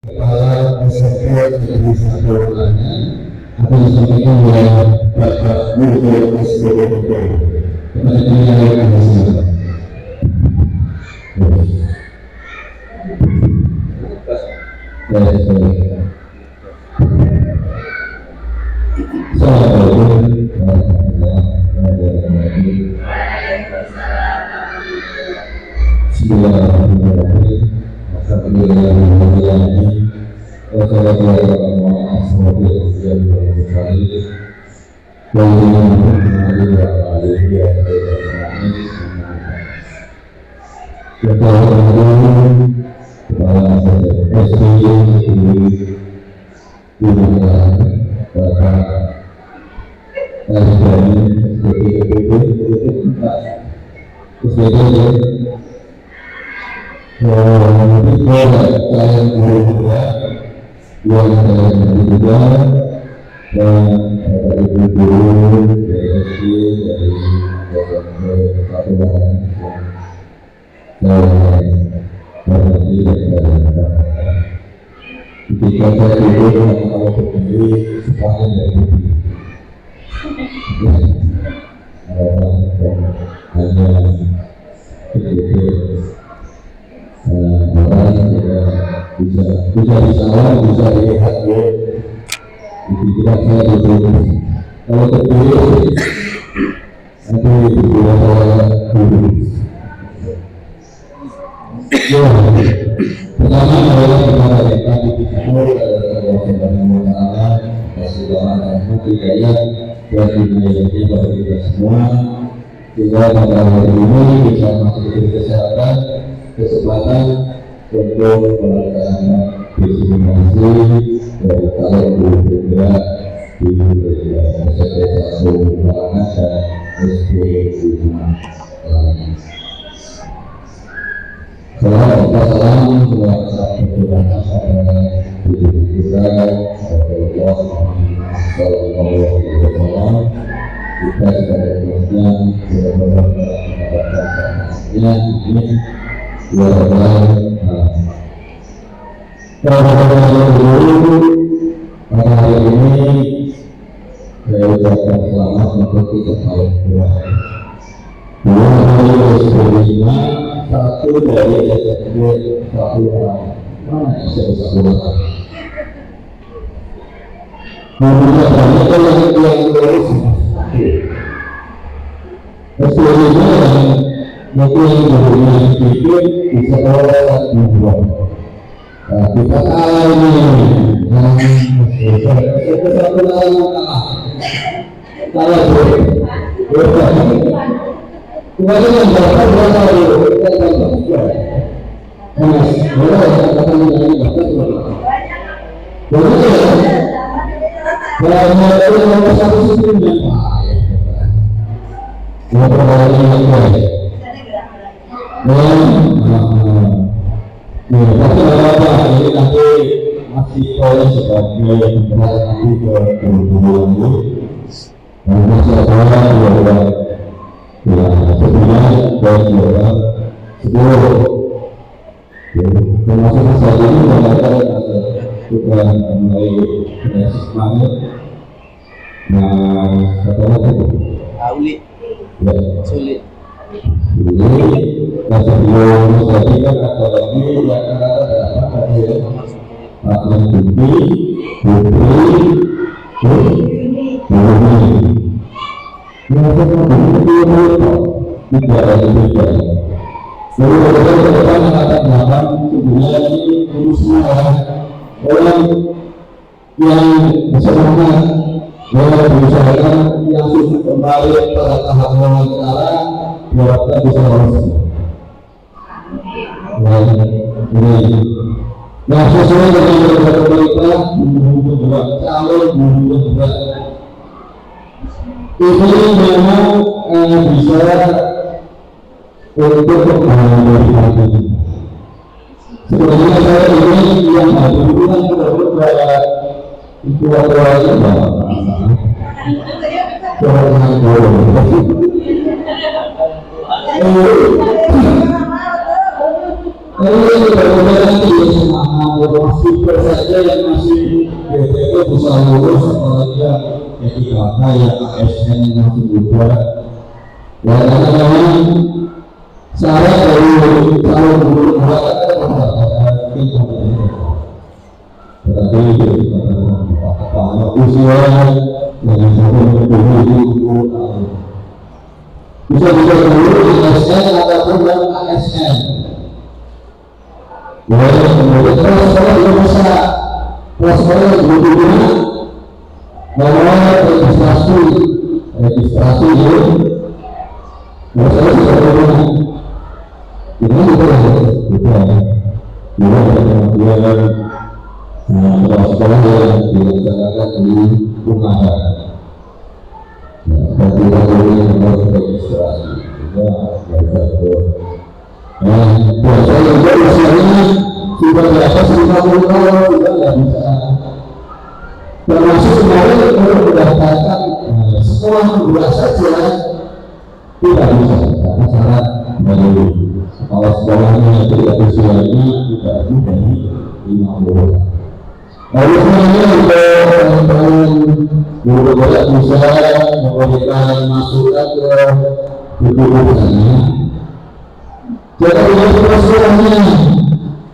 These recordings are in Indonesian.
kepala SMP Negeri 1 Ulangnya akan disampaikan oleh Bapak Guru SDMP kepada penyelenggara acara. Assalamualaikum warahmatullahi ketika saya tidur kalau berdiri sepanjang dari hanya orang bisa disalah, bisa dilihat tidak saya tidur kalau berdiri nanti tidak saya tidur. Pertama adalah kepada kita di timur Allah Subhanahu wa Ta'ala, Rasulullah Hidayah dan hidayahnya bagi kita semua, sehingga pada hari ini bisa masih diberi kesehatan, kesempatan untuk melaksanakan disimulasi dari kalau bergerak di SMP 1 Ulangnya dan SD 5 Salam semua sahabat berdoa pada diri kita, Allah Sallallahu Alaihi Wasallam. Kita sebagai umatnya benar-benar mendapatkan ini pada hari ini saya ucapkan selamat untuk kita tahun 2025. Satu dari SMP 1 Ulangnya, mana SMP 1 Ulangnya? Mungkin banyak yang lulus. Sebenarnya yang mungkin yang sedikit bisa lewat 2. Kita kalah ini, yang SMP 1 Ulangnya kalah kemudian yang dapat berapa dulu? Kita tambah. Boleh akan menjadi dapat berapa? Boleh. Berapa itu nomor 1 sistemnya? Berapa yang baik? Tapi apa? Ini nanti masih oleh sebagai nanti ke dulu. Masih ada ya, sebenarnya dari orang 10 termasuk saat ini mereka sudah mulai semangat. Nah, katakan itu sulit ini nah sebelum tadi kan ada lagi yang ada Pak Menteri tidak ada beda. Lalu ke depan akan melakukan sebenarnya ini urusan orang yang bersemangat berusaha yang sudah kembali pada tahap normal sekarang diharapkan bisa lolos. Nah, sesuai dengan beberapa pemerintah, beberapa calon, beberapa ini memang bisa untuk membangun hati. Sebenarnya saya ini yang ada hubungan kepada itu adalah Kalau mahasiswa saja yang masih BPP bisa lulus, apalagi yang EIKK yang ASN yang masih muda. Ya kadang-kadang saya dari tahun 2002 tetapi karena usia yang sampai berpuluh-puluh tahun bisa dulu ASN ataupun yang ASN. Kemudian terus kalau bisa proses berikutnya memulai registrasi ini masalah sudah berubah ini juga kemudian sekolah yang dilaksanakan di Ungaran dan tidak boleh harus registrasi juga biasanya juga usianya sudah di atas 50 tahun juga nggak bisa. Termasuk kemarin kalau mendaftarkan sekolah kedua saja tidak bisa karena syarat dari kalau sekolahnya tidak usianya tidak lebih dari 50 tahun. Lalu sebenarnya untuk teman-teman guru bisa memberikan masukan ke guru sana. Jadi ini persoalannya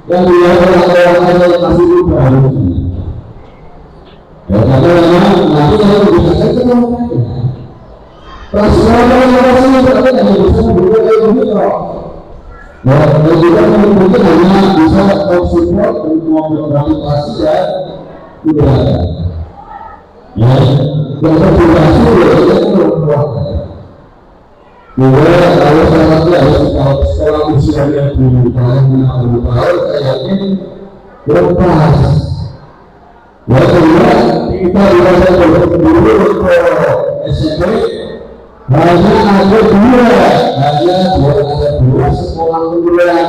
yang dilakukan oleh masih baru. Ya karena nanti kalau bisa saja persoalan yang berarti hanya bisa berubah dari itu. Dan juga mungkin hanya bisa support untuk memperbaiki ya tidak ada. Ya, yang terpaksa itu berubah. Juga kalau syaratnya harus sekolah usianya 20 tahun, 60 tahun, saya yakin lepas. Ya kedua, kita bisa dulu untuk SMP hanya ada dua sekolah unggulan.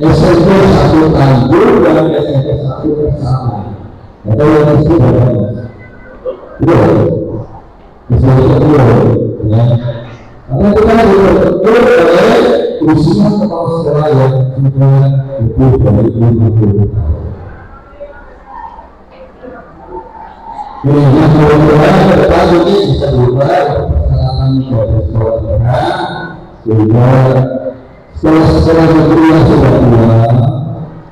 SMP 1 Tanjung dan SMP 1 Bersama. Atau yang sudah ya. Karena kita betul oleh usia kepala sekolah yang sudah lebih dari 50 tahun. Yang mudah-mudahan ke depan ini bisa berubah perjalanan dari sekolah daerah sehingga sekolah-sekolah negeri yang sudah tua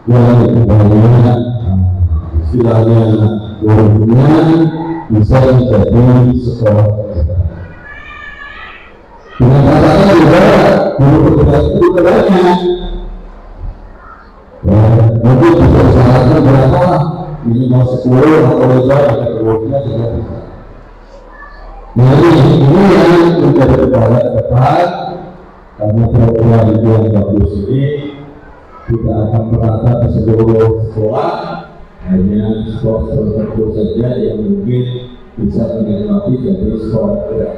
yang kebanyakan istilahnya umumnya bisa menjadi sekolah daerah. Dengan catatan juga guru petugas itu juga banyak. Mungkin bisa disarankan berapa minimal 10 atau lebih ada keluarnya juga bisa. Nah ini yang menjadi kendala ke depan karena program itu yang bagus ini tidak akan merata ke seluruh sekolah, hanya sekolah tertentu saja yang mungkin bisa menikmati dari sekolah daerah.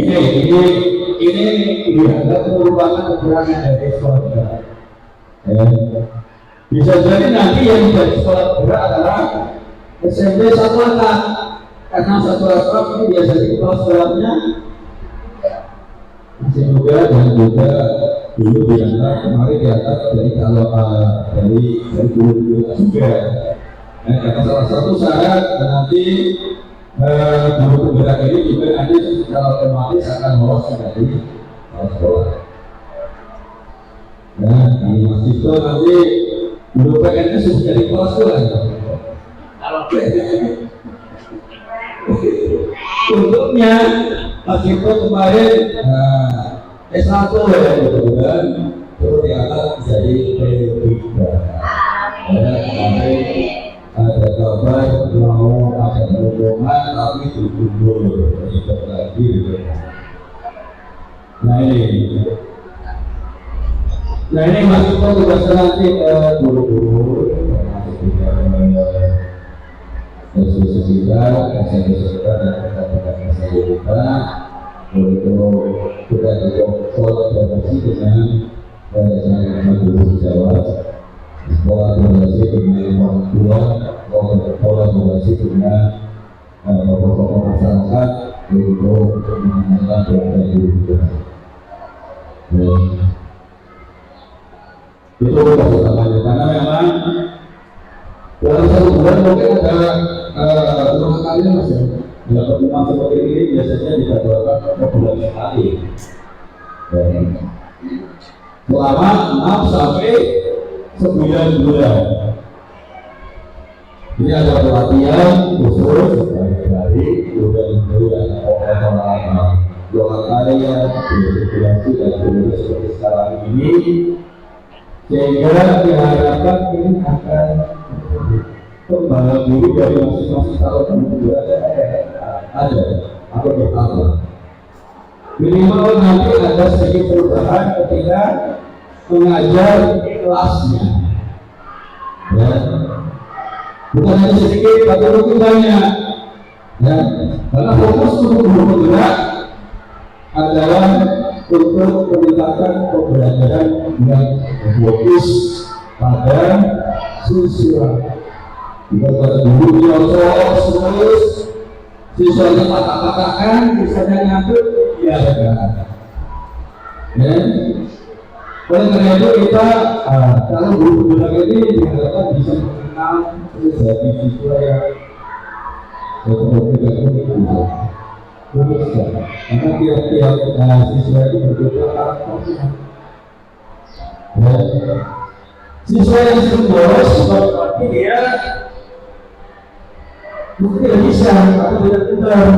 Ini dianggap merupakan kekurangan dari sekolah daerah. Bisa jadi nanti yang menjadi sekolah daerah adalah SMP 1 Atap, karena 1 Atap ini biasanya kepala sekolahnya masih muda dan juga dulu dianggap kemarin dianggap dari kalau dari guru juga. Nah, karena salah satu syarat nanti guru penggerak ini juga nanti secara otomatis akan lolos dari sekolah. Nah, kami mahasiswa nanti guru PNS sudah jadi kepala sekolah. Untuknya mahasiswa kemarin S1 ya kebetulan terus diangkat jadi P3. Kemarin ada kabar mau ada rombongan tapi diundur ikut lagi gitu. Nah ini mahasiswa tugas nanti guru-guru termasuk juga SMP kita dan rekan-rekan saya kita untuk kita kolaborasi dengan yayasan guru Jawa, kolaborasi dengan orang tua, kolaborasi dengan tokoh-tokoh masyarakat untuk mengenalkan program guru kita. Itu tugas utamanya, karena memang dalam satu bulan mungkin ada 5 kali mas ya. Dalam pertemuan seperti ini biasanya dijadwalkan per bulan sekali. Selama 6 sampai 9 bulan. Ini ada pelatihan khusus dari doa karya, inspirasi dan kemudian seperti sekarang ini, sehingga diharapkan ini akan kembali diri dari masing-masing calon pemuda ada atau bertambah. Minimal nanti ada sedikit perubahan ketika mengajar kelasnya. Ya. Bukan hanya sedikit, tapi lebih banyak. Ya, karena fokus untuk bergerak adalah untuk meningkatkan pembelajaran yang fokus pada siswa. Jika pada dulu nyosor terus, siswanya patah-patahkan, siswanya ngantuk, ya enggak. Ya. Oleh karena itu kita kalau guru bergerak ini diharapkan bisa mengenal dari siswa yang karena tiap-tiap siswa itu berbeda karakternya. Siswa yang sering bolos berarti dia mungkin tidak bisa atau tidak pintar,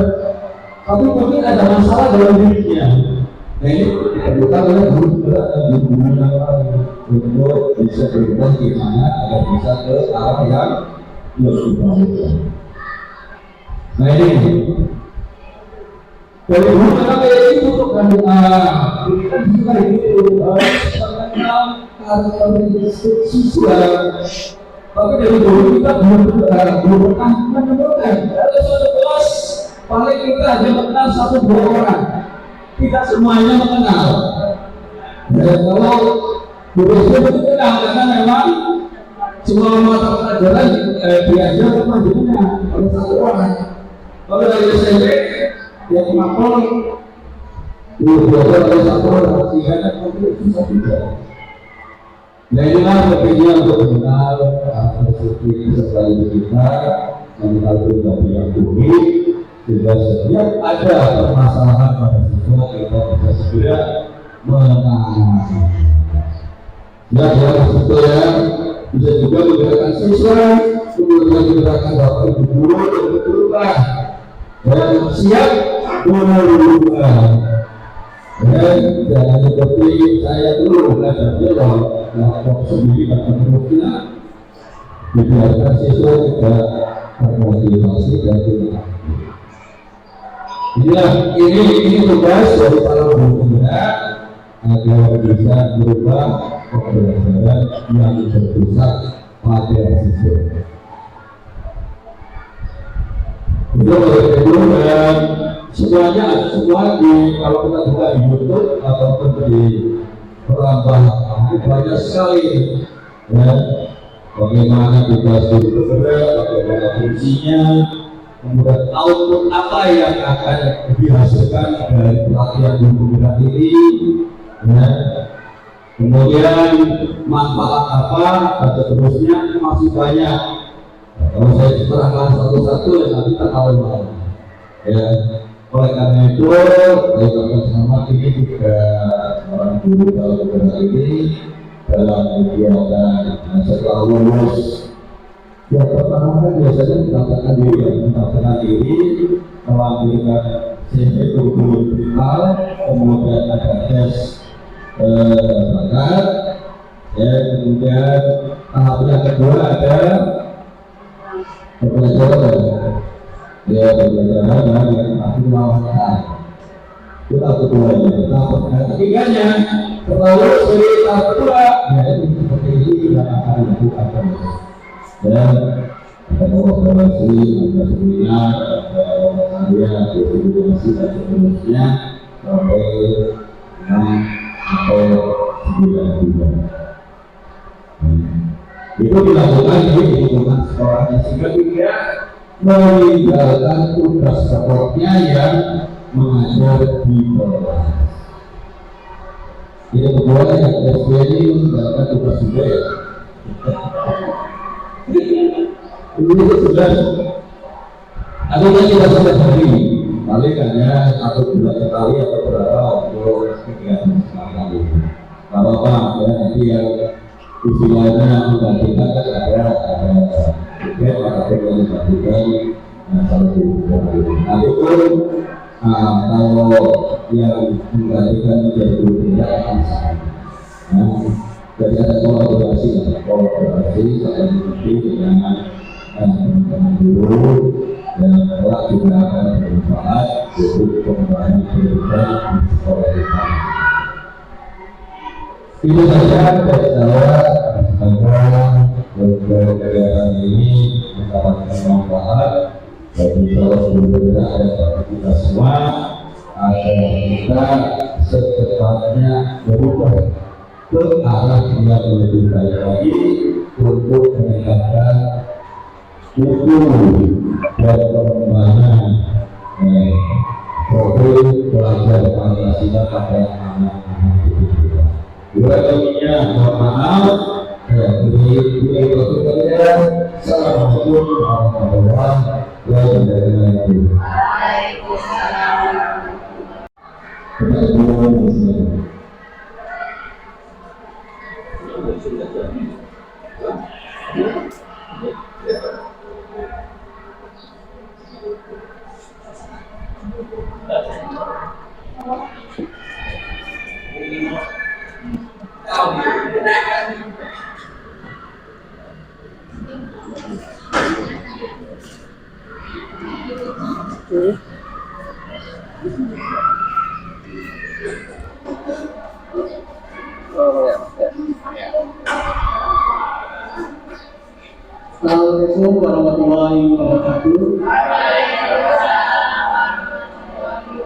tapi mungkin ada masalah dalam dirinya. Nah ini diperlukan oleh guru bergerak dan guru yang lain untuk bisa berubah gimana agar bisa ke arah yang lebih baik. Nah ini dari guru karena itu untuk kandungan kita juga itu mengenal karakter siswa. Tapi dari guru kita belum pernah menemukan ada satu kelas paling kita hanya mengenal 1-2 orang, tidak semuanya mengenal. Dan kalau guru itu kenal karena memang semua mata pelajaran diajar kemajuannya oleh 1 orang. Kalau dari SMP yang makul belajar oleh 1 orang, sehingga nanti bisa juga. Nah inilah pentingnya untuk mengenal seperti sesuai kita, mengenal pribadi yang unik, sehingga setiap ada permasalahan pada siswa kita bisa segera menangani. Ya, siswa yang bisa juga menggunakan siswa, kemudian menggunakan bapak ibu guru yang berubah dan siap berubah. Dan jangan seperti saya dulu belajarnya kalau sendiri akan terusnya dibiarkan siswa tidak termotivasi dan tidak. Ini tugas dari para guru pembina agar bisa berubah pembelajaran yang berpusat pada siswa. Itu kedua dan semuanya semua kalau kita buka di YouTube ataupun di perantauan banyak sekali ya, bagaimana tugas guru bergerak, bagaimana fungsinya, kemudian output apa yang akan dihasilkan dari pelatihan guru bergerak ini ya. Kemudian manfaat apa dan seterusnya masih banyak. Kalau saya terangkan satu-satu ya nanti tak tahu ya. Oleh karena itu, saya bersama ini juga orang guru dalam bergerak ini dalam kegiatan setelah lulus. Yang pertama kan biasanya mendaftarkan diri, melampirkan CV guru digital, kemudian ada tes bakat, ya kemudian tahap yang kedua ada pembelajaran. Ya pembelajaran yang maksimal itu tahap keduanya. Tahap ketiganya setelah dari tahap kedua ya itu seperti ini yang akan dilakukan dan ada kolaborasi, ada seminar, ada karya, ada publikasi dan seterusnya sampai 6 atau 9 bulan. Itu dilakukan di lingkungan sekolahnya sehingga tidak meninggalkan tugas pokoknya yang mengajar di kelas. Yang kedua yang SPNI menggunakan tugas juga ya. Ini sudah artinya kita sudah sendiri paling hanya satu bulan sekali atau berapa untuk kegiatan sekali. Kalau apa ya nanti yang istilahnya dibandingkan kan ada tiket atau yang dibandingkan kalau nanti pun kalau yang dibandingkan menjadi tidak akan sama. Jadi ada kolaborasi dengan teman-teman guru dan telah juga akan bermanfaat untuk pengembangan pendidikan di sekolah kita. Itu saja dari saya. Semoga kegiatan ini mendapatkan manfaat bagi seluruh dan kita semua agar kita secepatnya berubah ke arah yang lebih baik lagi untuk meningkatkan mutu dan pengembangan profil belajar Pancasila pada anak-anak kita. Dua-duanya mohon maaf. Assalamualaikum warahmatullahi wabarakatuh. Assalamualaikum warahmatullahi wabarakatuh.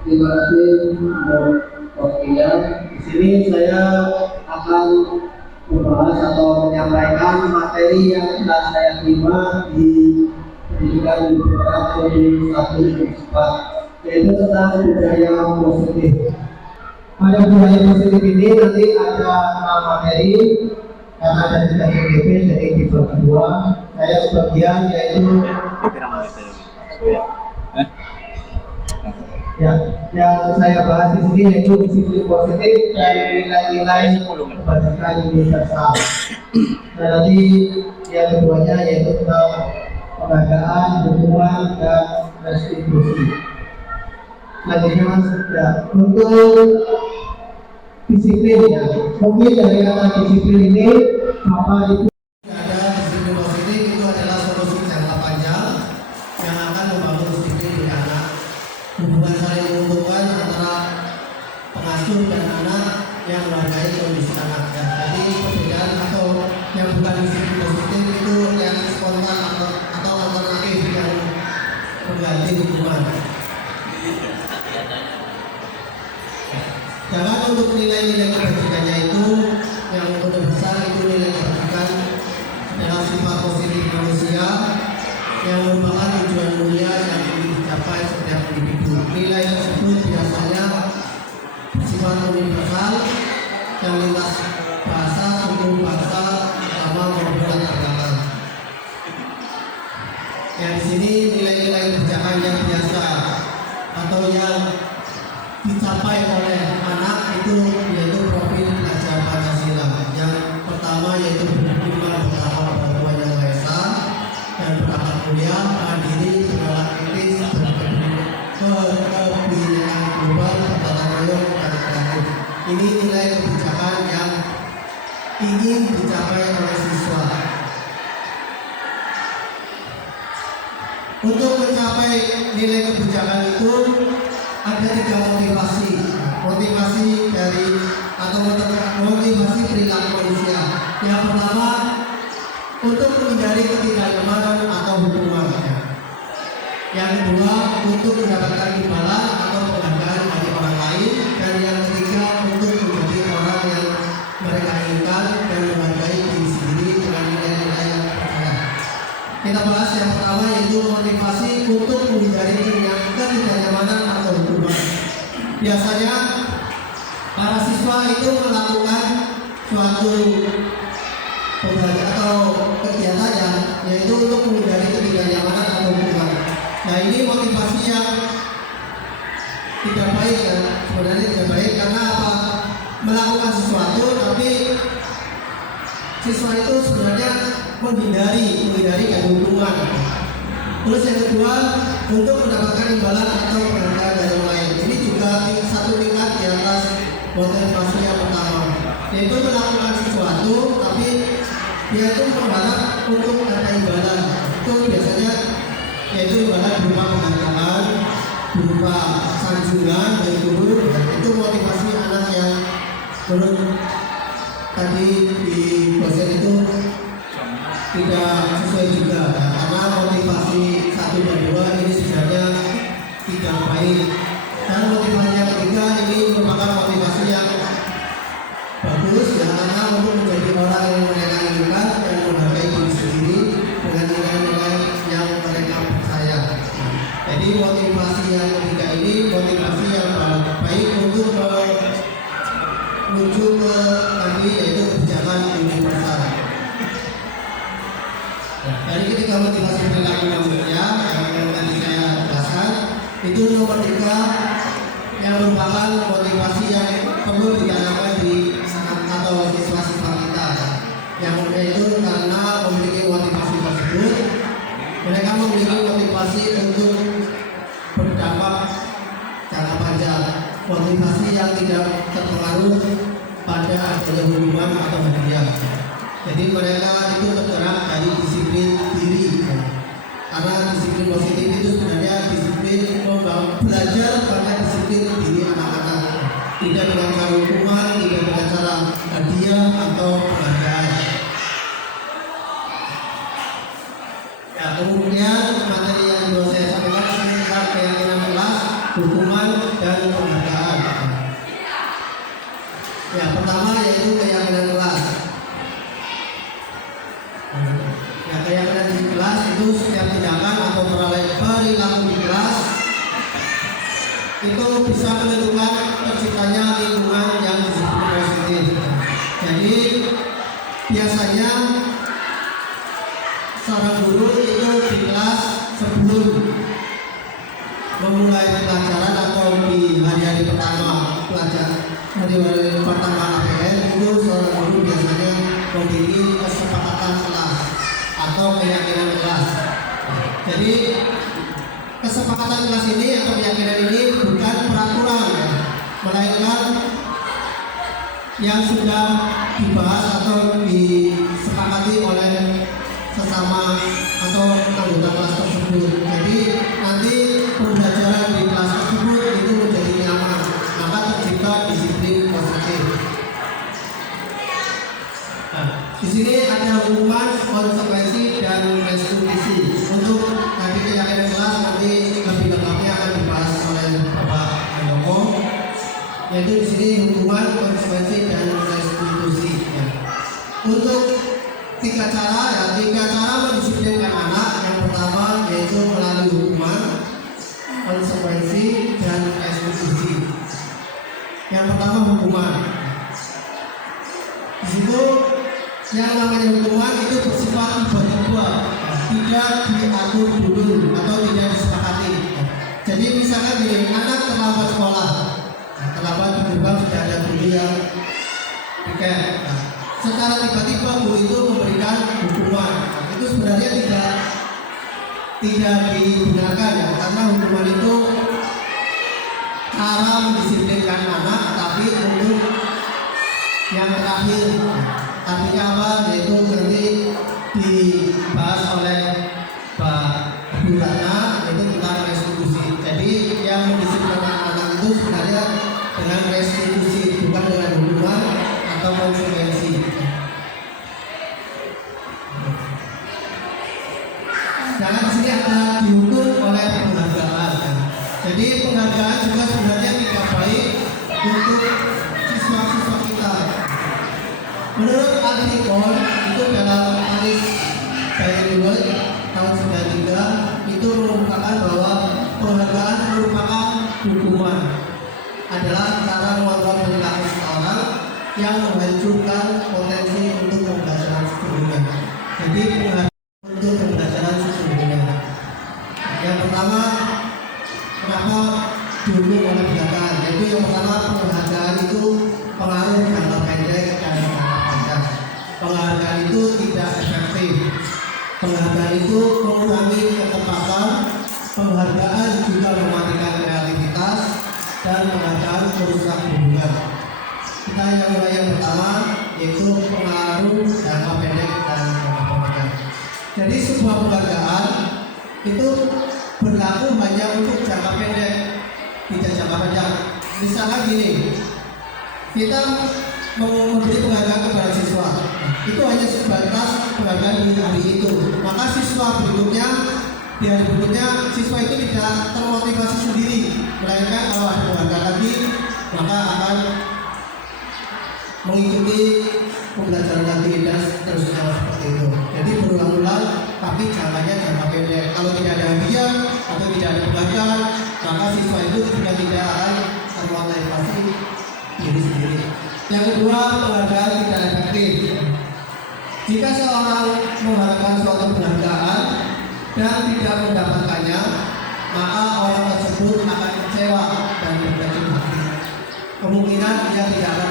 Terima kasih untuk waktunya. Di sini saya akan membahas atau menyampaikan materi yang telah saya terima di pendidikan berat modul 1/4, yaitu tentang budaya positif. Pada budaya positif ini nanti ada 6 materi. Karena ada 3 PDP, jadi dibagi 2. Saya sebagian yaitu yang saya bahas di sini yaitu disiplin positif dan nilai-nilai kebajikan universal. Nah, nanti yang keduanya yaitu tentang penghargaan, dukungan, dan restitusi. Selanjutnya Mas, ya, untuk disiplin ya, mungkin dari kata disiplin ini apa itu ada disiplin positif itu adalah solusi jangka panjang yang akan membangun disiplin di anak, hubungan saling menguntungkan antara pengasuh dan anak yang menghargai kondisi anak ya. Jadi perbedaan atau yang bukan disiplin positif itu yang spontan atau alternatif yang mengganti hukuman. Jangan untuk nilai-nilai kebajikannya itu yang besar itu nilai kebajikan adalah sifat positif manusia yang merupakan tujuan mulia yang ingin dicapai setiap individu. Nilai tersebut biasanya sifat universal yang lintas bahasa, suku, bangsa, agama maupun latar belakang. Yang di sini nilai-nilai kebijakan yang biasa atau yang dicapai oleh anak itu yaitu profil pelajar Pancasila. Yang pertama yaitu beriman kepada Allah Yang Maha Esa dan berakhlak mulia, mandiri, segala etis, kebinekaan global, bertata royong dan kreatif. Ini nilai kebijakan yang ingin dicapai oleh siswa. Untuk mencapai nilai kebijakan itu ada 3 motivasi dari atau motivasi perilaku manusia. Yang pertama untuk menghindari ketidaknyamanan atau hukuman. Yang kedua untuk mendapatkan imbalan atau penghargaan dari orang lain. Dan yang ketiga untuk menjadi orang yang mereka inginkan dan menghargai diri sendiri dengan nilai-nilai yang percaya. Kita bahas yang pertama yaitu motivasi untuk menghindari ketidaknyamanan atau hukuman. Biasanya para beberapa siswa itu melakukan suatu pembelajaran atau kegiatan yang yaitu untuk menghindari ketidaknyamanan atau hukuman. Nah, ini motivasi yang tidak baik ya, sebenarnya tidak baik karena apa? Melakukan sesuatu tapi siswa itu sebenarnya menghindari dari hukuman. Terus yang kedua, untuk mendapatkan imbalan atau penghargaan dari orang lain. Ini juga satu tingkat di atas motivasi yang pertama, yaitu melakukan sesuatu tapi dia itu berharap untuk ada imbalan. Itu biasanya yaitu imbalan berupa penghargaan, berupa sanjungan dari guru. Itu motivasi anak yang menurut tadi di dosen itu tidak sesuai juga ya, karena motivasi 1 dan 2 ini sebenarnya tidak baik. Dan motivasi yang ketiga ini merupakan motivasi yang bagus ya, karena untuk menjadi orang yang mereka inginkan dan menghargai diri sendiri dengan nilai-nilai yang mereka percaya. Jadi motivasi yang ketiga ini motivasi yang baik untuk menuju ke tadi yaitu kebijakan universal. Dari ketiga motivasi perilaku manusia yang tadi saya jelaskan, itu nomor 3 yang merupakan motivasi yang perlu ditanamkan di anak atau siswa-siswa kita, yang yaitu karena memiliki motivasi tersebut, mereka memiliki motivasi untuk berdampak jangka panjang, motivasi yang tidak terpengaruh pada adanya hubungan atau hadiah. Jadi mereka itu tergerak dari disiplin diri, karena disiplin positif itu sebenarnya disiplin belajar pada disiplin diri anak-anak, tidak dengan cara hukuman, tidak dengan cara hadiah atau penghargaan. Ya, kemudian materi yang saya sampaikan tentang keyakinan kelas, hukuman dan penghargaan. Ya, pertama yaitu keyakinan kelas. Ya, keyakinan di kelas itu setiap tindakan atau perilaku di kelas itu bisa menentukan terciptanya lingkungan yang disebut positif. Jadi biasanya seorang guru itu di kelas sebelum memulai pelajaran atau di hari-hari pertama hari-hari pertama APN itu seorang guru biasanya memiliki kesepakatan kelas atau keyakinan kelas. Jadi kesepakatan kelas ini atau keyakinan ini bukan peraturan, melainkan yang sudah dibahas atau disepakati oleh sesama atau anggota kelas tersebut. Jadi nanti pembelajaran di kelas tersebut itu menjadi nyaman, maka tercipta disiplin positif. Nah, di sini ada hukuman, konsekuensi dan restitusi. Untuk nanti keyakinan kelas nanti lebih lengkapnya akan dibahas oleh Bapak Handoko. Yaitu di sini hukuman, konsekuensi dan restitusi. Ya. Untuk 3 cara mendisiplinkan anak. Yang pertama yaitu melalui hukuman, konsekuensi dan restitusi. Yang pertama hukuman. Di situ yang namanya hukuman itu bersifat tiba-tiba, tidak diatur dulu atau tidak disepakati. Jadi misalnya gini, anak terlambat sekolah, terlambat di gerbang sudah ada guru yang tiket. Secara tiba-tiba guru itu memberikan hukuman. Itu sebenarnya tidak digunakan ya, karena hukuman itu cara mendisiplinkan anak, tapi untuk yang terakhir. Artinya apa? Yaitu nanti dibahas oleh Pak Bu Ratna, yaitu tentang restitusi. Jadi yang mendisiplinkan anak itu sebenarnya dengan restitusi, bukan dengan hukuman atau konsekuensi. Jangan di sini ada dihukum oleh penghargaan. Jadi penghargaan juga sebenarnya tidak baik untuk siswa-siswa kita. Menurut Artikon itu dalam Aris Bayangward tahun 93 itu merupakan bahwa penghargaan merupakan hukuman. adalah cara mengontrol perilaku seseorang yang menghancurkan potensi untuk pembelajaran sesungguhnya. Jadi untuk pembelajaran sesungguhnya. Yang pertama, kenapa didukung oleh penjagaan? Yaitu yang pertama, penghargaan itu pengaruh jangka pendek dan jangka panjang. Penghargaan itu tidak efektif. Penghargaan itu mengurangi ketepatan. Penghargaan juga mematikan kreativitas, dan penghargaan merusak hubungan. Kita yang mulai yang pertama, yaitu pengaruh jangka pendek dan jangka panjang. Jadi sebuah penghargaan itu berlaku hanya untuk jangka pendek, tidak jangka panjang. Misalnya gini, kita memberi penghargaan kepada siswa, itu hanya sebatas penghargaan di hari itu. Maka siswa berikutnya, di hari berikutnya siswa itu tidak termotivasi sendiri, melainkan kalau ada penghargaan lagi, maka akan mengikuti pembelajaran lagi dan seterusnya seperti itu. Jadi berulang-ulang, tapi jangkanya jangka pendek. Kalau tidak ada hadiah atau tidak ada penghargaan, maka siswa itu juga tidak akan termotivasi diri sendiri. Yang kedua, penghargaan tidak efektif. Jika seorang mengharapkan suatu penghargaan dan tidak mendapatkannya, maka orang tersebut akan kecewa dan berkecil hati. Kemungkinan ia tidak akan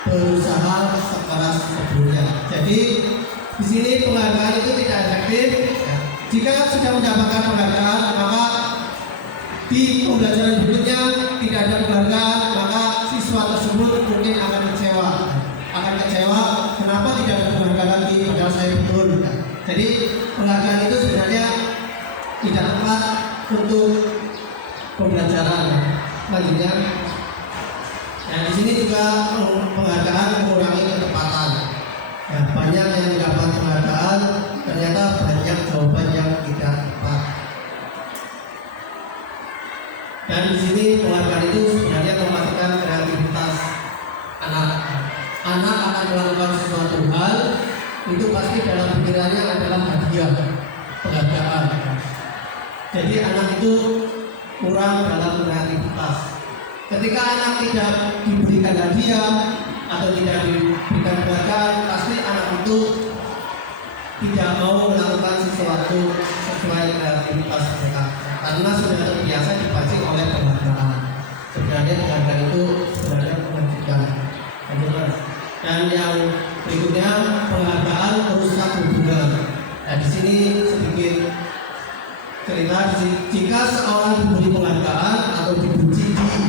berusaha sekeras sebelumnya. Jadi di sini penghargaan itu tidak efektif. Jika sudah mendapatkan penghargaan, maka di pembelajaran berikutnya tidak ada penghargaan, maka siswa tersebut mungkin akan kecewa. Kenapa tidak ada penghargaan lagi? Padahal saya betul. Jadi penghargaan itu sebenarnya tidak tepat untuk pembelajaran. Selanjutnya, di sini juga penghargaan mengurangi ketepatan. Banyak yang mendapat penghargaan, ternyata banyak jawaban yang tidak tepat. Dan di sini penghargaan itu sebenarnya mematikan kreativitas anak. Anak akan melakukan sesuatu hal, itu pasti dalam pikirannya adalah hadiah, penghargaan. Jadi anak itu kurang dalam kreativitas. Ketika anak tidak diberikan hadiah atau tidak diberikan penghargaan, pasti anak itu tidak mau melakukan sesuatu sesuai kreativitas mereka, karena sudah terbiasa dipancing oleh penghargaan. Sebenarnya penghargaan itu sebenarnya mengajukan. Dan yang berikutnya, penghargaan merusak hubungan. Nah, di sini sedikit cerita. Jika seorang diberi penghargaan atau dipuji di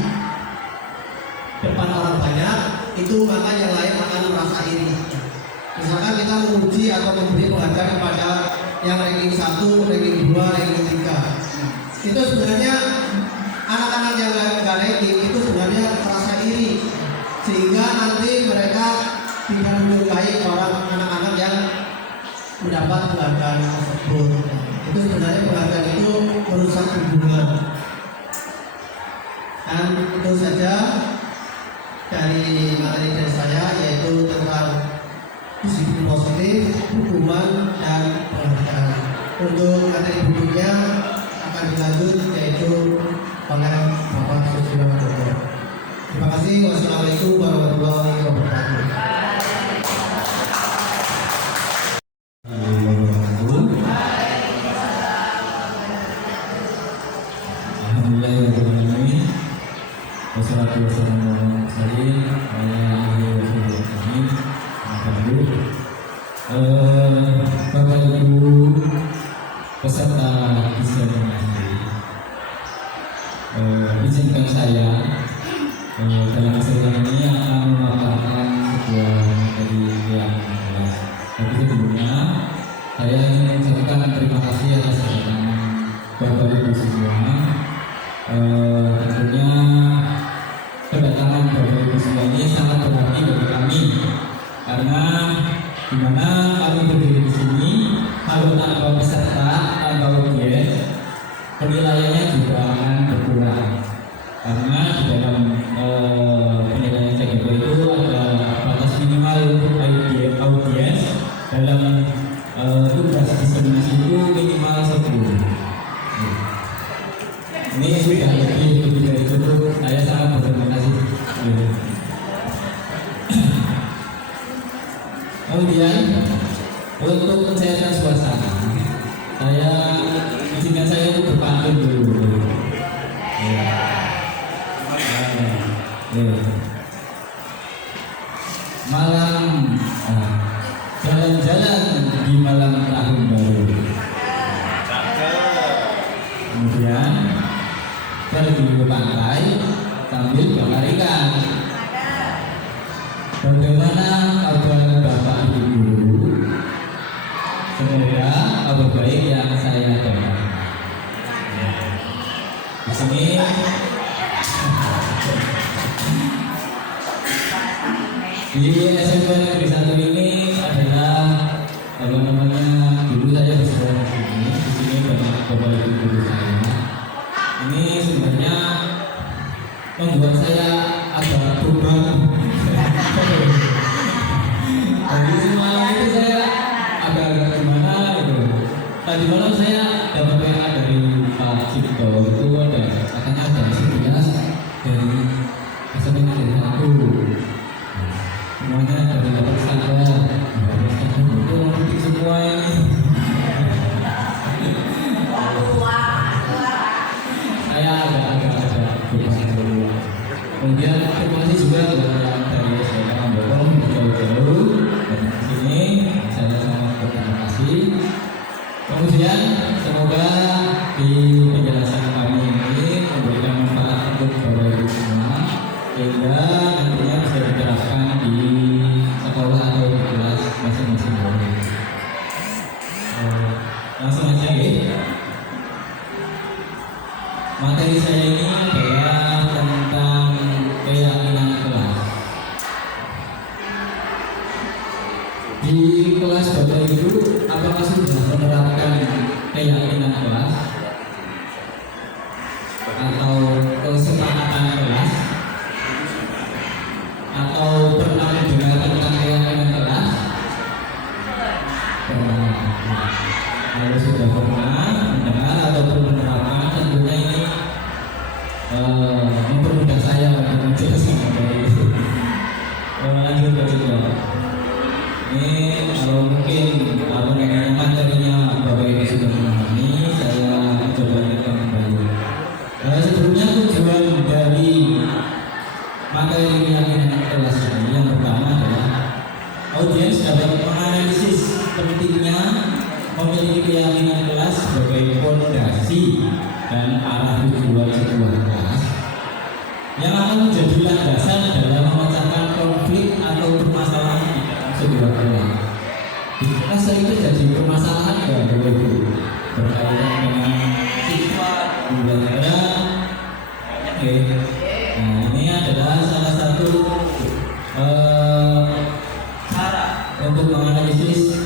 depan orang banyak, itu maka yang lain akan merasa iri. Misalkan kita memuji atau memberi penghargaan kepada yang ranking 1, ranking 2, ranking 3. Itu sebenarnya anak-anak yang nggak ranking itu sebenarnya merasa iri, sehingga nanti mereka tidak menyukai orang anak-anak yang mendapat penghargaan tersebut. Itu sebenarnya penghargaan itu merusak hubungan. Dan itu saja dari materi dari saya, yaitu tentang disiplin positif, hukuman, dan penghargaan. Untuk materi berikutnya akan dilanjut, yaitu oleh Bapak Susilo Dodo. Terima kasih. Wassalamualaikum warahmatullahi wabarakatuh. Alhamdulillahirrahmanirrahim. Wassalatu wassalamu ala mursalin wa ala alihi wa sahbihi ajmain. Bapak Ibu peserta disertasi, izinkan saya dalam kesempatan ini akan Kemudian untuk mencairkan suasana, saya izinkan saya untuk berpantun dulu. Malam jalan-jalan di malam tahun baru. Kemudian pergi ke pantai sambil bakar ikan. Bagaimana kabar Bapak Ibu? Semoga kabar baik yang saya dapat. Di sini di SMP Negeri 1 ini adalah namanya dulu saya bersekolah di sini. Di sini banyak bapak ibu guru saya. Ini sebenarnya membuat saya agak berubah. Jadi semalam itu saya agak gimana gitu. Tadi malam saya dapat WA dari Pak Cipto itu katanya ada sebelas dari SMP Negeri 1. Semuanya dari dapat standar, itu nanti semua ini. Saya agak berpikir. Kemudian terima kasih juga yang dari Saudara Bokong jauh-jauh dari sini. Saya sangat berterima kasih. Kemudian semoga di penjelasan kami ini memberikan manfaat untuk Bapak Ibu semua, sehingga nantinya bisa diterapkan di sekolah atau di kelas masing-masing. Langsung aja ya. Materi saya ini adalah tentang keyakinan kelas. Di kelas Bapak Ibu, apakah sudah menerapkan keyakinan kelas atau kesepakatan kelas? Atau pernah mendengar tentang keyakinan kelas? Pernah. Kalau sudah pernah mendengar ataupun menerapkan, tentunya ini mempermudah saya untuk menjelaskan dari itu. Lanjut ke juga. Ini kalau mungkin apa namanya materinya Bapak Ibu sudah memahami, saya coba ingatkan kembali. Sebelumnya tujuan dari materi keyakinan kelas ini yang pertama adalah audiens dapat menganalisis pentingnya memiliki keyakinan kelas sebagai fondasi dan arah tujuan sebuah kelas yang akan menjadi landasan dalam memecahkan konflik atau permasalahan di dalam sebuah kelas. Di kelas itu jadi permasalahan ya Bapak Ibu, berkaitan dengan sifat, budaya, nah ini adalah salah satu cara untuk menganalisis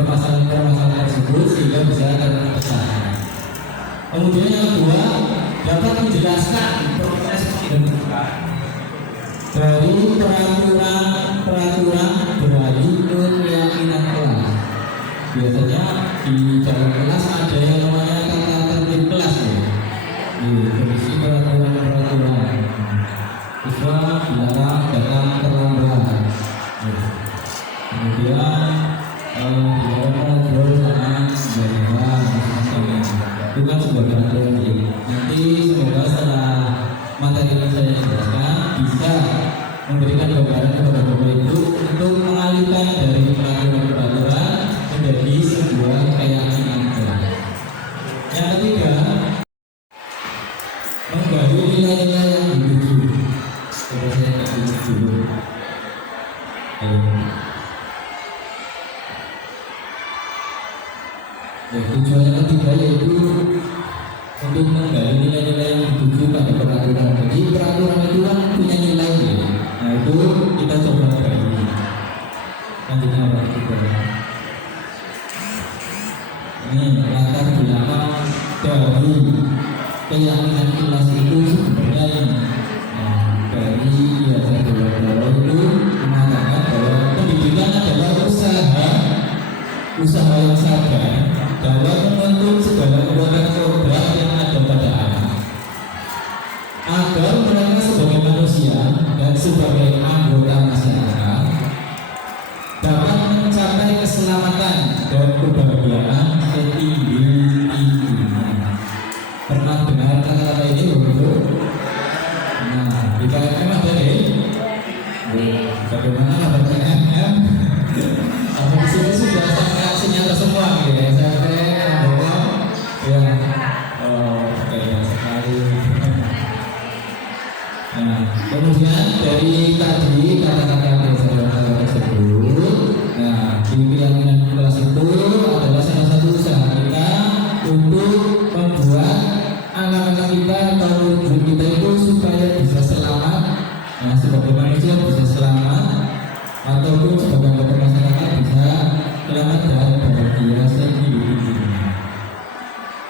permasalahan tersebut sehingga bisa terpecahkan. Kemudian yang kedua, dapat menjelaskan proses pembentukan dari peraturan beralih ke keyakinan kelas. Biasanya di dalam kelas ada yang namanya tata tertib kelas ya. Berisi peraturan. Siswa dilarang datang terlambat. Kemudian dilarang ngobrol sama jaringan itu kan sebuah peraturan. Nanti semoga setelah materi yang saya jelaskan bisa memberikan gambaran kepada Bapak Ibu untuk mengalihkan dari peraturan menjadi sebuah keyakinan. Yang ketiga, menggali nilai-nilai yang dituju. Coba saya kasih dulu. Tujuan yang ketiga yaitu untuk menggali nilai-nilai yang dituju pada peraturan. Jadi peraturan itu kan punya nilai ya. Nah itu kita coba gali. Lanjutnya apa kita? Ini latar belakang dari keyakinan kelas itu sebenarnya ini. Dari saya itu mengatakan bahwa pendidikan adalah usaha yang sadar dalam membentuk segala kekuatan kodrat yang ada pada anak agar mereka sebagai manusia dan sebagai anggota masyarakat ada nih? Bagaimana kabar PNM? Apa di sini sudah sampai sinyal semua gitu ya? SMP, Bogor, ya. Oh, keren sekali. Nah, kemudian dari tadi kata-kata yang saya tersebut, nah di keyakinan kelas itu adalah salah satu usaha kita untuk membuat anak-anak kita atau murid kita itu supaya bisa selamat, nah sebagai manusia bisa selamat ataupun sebagai anggota masyarakat bisa selamat dan bahagia sendiri.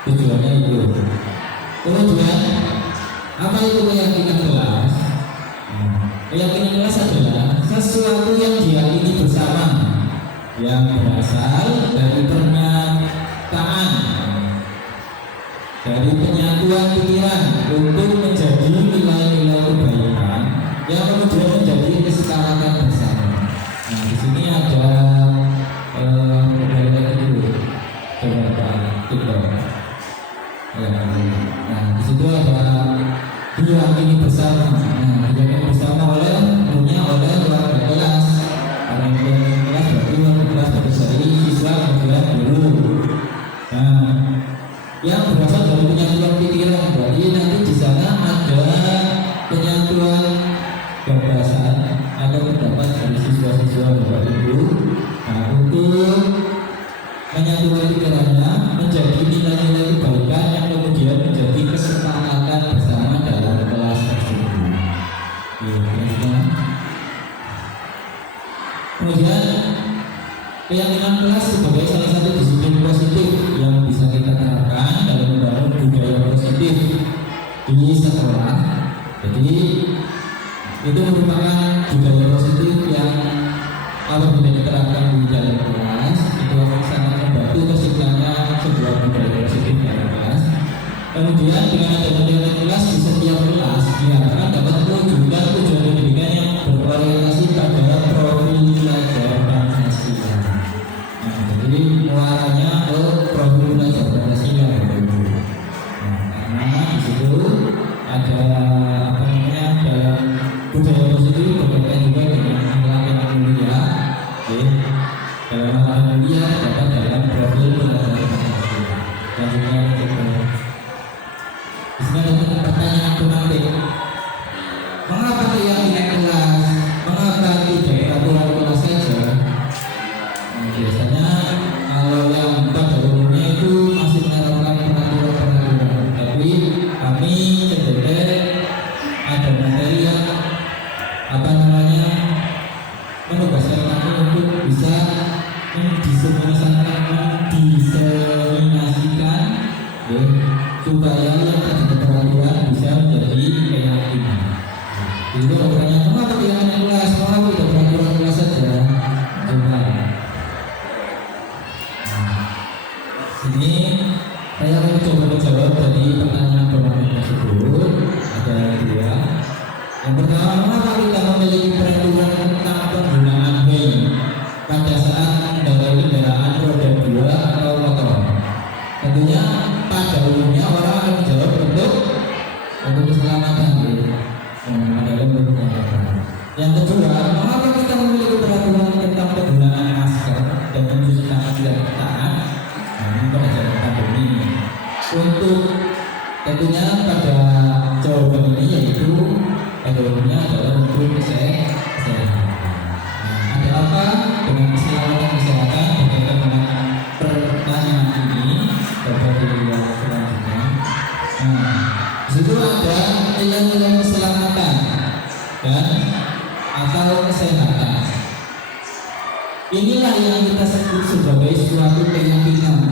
Tujuannya itu. Kemudian apa itu keyakinan kelas? Keyakinan kelas adalah sesuatu yang diyakini bersama, yang berasal dari pernyataan, dari penyatuan pikiran untuk menjadi nilai-nilai kebaikan yang kemudian menjadi kesepakatan bersama. Nah, di sini ada dulu beberapa tipe. Nah, di situ ada diyakini bersama. Nah, diyakini bersama oleh warga kelas. Karena kelas berarti warga kelas dari siswa kemudian guru. Nah, yang berasal dari penyatuan pikiran, berarti nanti di sana ada penyatuan gagasan atau pendapat dari siswa-siswa Bapak Ibu. Nah, untuk menyatukan pikirannya menjadi nilai-nilai kebaikan yang kemudian menjadi kesepakatan bersama dalam kelas tersebut. Kemudian keyakinan kelas sebagai salah satu disiplin positif yang bisa kita terapkan dalam membangun budaya positif di sekolah. Jadi itu merupakan budaya positif yang apabila diterapkan di dalam kelas itu akan sangat membantu terciptanya sebuah budaya positif dalam kelas. Kemudian dengan adanya kelas di setiap kelas diharapkan dapat mewujudkan tujuan pendidikan yang berorientasi pada profil belajar Pancasila. Nah, jadi muaranya ke profil belajar Pancasila. Karena di situ ada dalam budaya positif berkaitan juga dengan akhlak yang mulia. Dalam akhlak mulia dapat dalam profil belajar Pancasila. Dan juga di sini ada pertanyaan pemantik. Mengapa keyakinan kelas? Mengapa tidak peraturan kelas saja? Nah, biasanya kalau yang pada umumnya itu masih menerapkan peraturan-peraturan, tapi kami CDP ada materi yang menugaskan kami untuk bisa mendiseminasikan supaya yang tadi peraturan bisa menjadi keyakinan. Itu pertanyaan, mengapa keyakinan kelas? Mengapa tidak peraturan kelas saja? Coba. Sini saya akan coba menjawab dari pertanyaan pemantik tersebut. Ada dua. Yang pertama, mengapa kita memiliki peraturan tentang penggunaan helm pada saat mengendarai kendaraan roda 2 atau motor? Tentunya pada umumnya orang akan menjawab untuk keselamatan. Yang kedua, mengapa kita memiliki peraturan tentang penggunaan masker dan mencuci tangan tidak taat? Nah, ini pada zaman pandemi. Untuk tentunya pada jawaban ini yaitu pada umumnya adalah untuk kesehatan. Nah, ada apa dengan keselamatan berkaitan dengan pertanyaan ini? Coba dilihat selanjutnya. Nah, di situ ada nilai-nilai keselamatan dan atau kesehatan. Inilah yang kita sebut sebagai suatu keyakinan.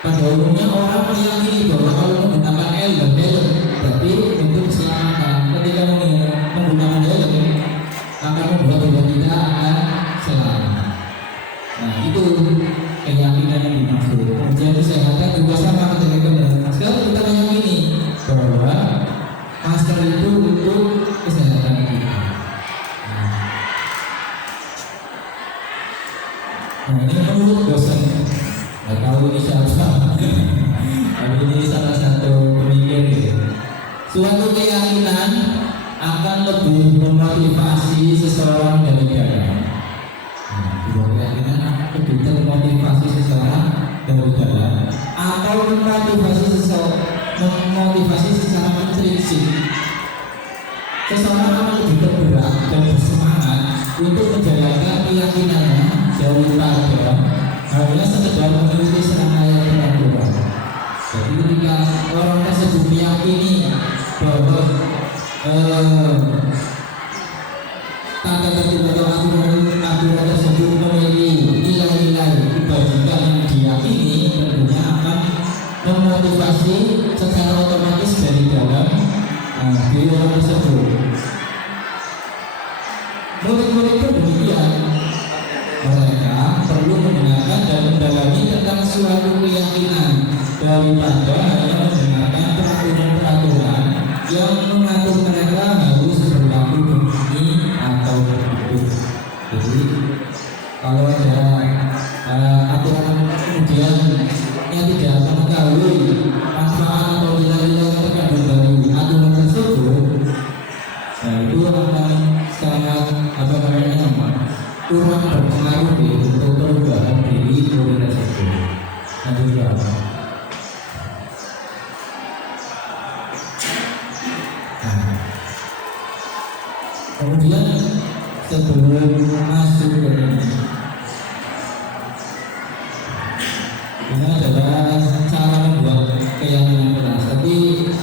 Pada umumnya orang meyakini bahwa kalau menggunakan helm berarti untuk keselamatan. Ketika menggunakan helm akan membuat tubuh kita akan selamat. Nah, itu keyakinan yang dimaksud. Kemudian kesehatan juga sama ketika menggunakan masker, kita meyakini bahwa masker itu untuk kesehatan kita. Nah, ini menurut dosen. Nggak tahu ini siapa. Tapi ini salah satu pemikir gitu. Suatu keyakinan akan lebih memotivasi seseorang dari dalam. Nah, sebuah keyakinan lebih termotivasi seseorang dari dalam atau memotivasi secara intrinsik. Seseorang akan lebih tergerak dan bersemangat untuk menjalankan keyakinannya daripada hanya sekedar mengikuti serangkaian peraturan. Jadi ketika orang tersebut meyakini bahwa tata tertib atau aturan tersebut memiliki nilai-nilai kebajikan yang diyakini, tentunya akan memotivasi secara otomatis dari dalam diri orang tersebut. Murid-murid pun demikian, mereka perlu mendengarkan dan mendalami tentang suatu keyakinan daripada hanya mendengarkan peraturan-peraturan yang mengatur mereka harus berlaku begini atau begitu. Jadi kalau ada aturan kemudian yang tidak mengetahui manfaat atau nilai-nilai yang terkandung dari aturan tersebut, nah itu akan sangat kurang berpengaruh untuk perubahan diri murid tersebut. Lanjut berapa? Kemudian sebelum masuk ke ini adalah cara membuat keyakinan kelas. Tapi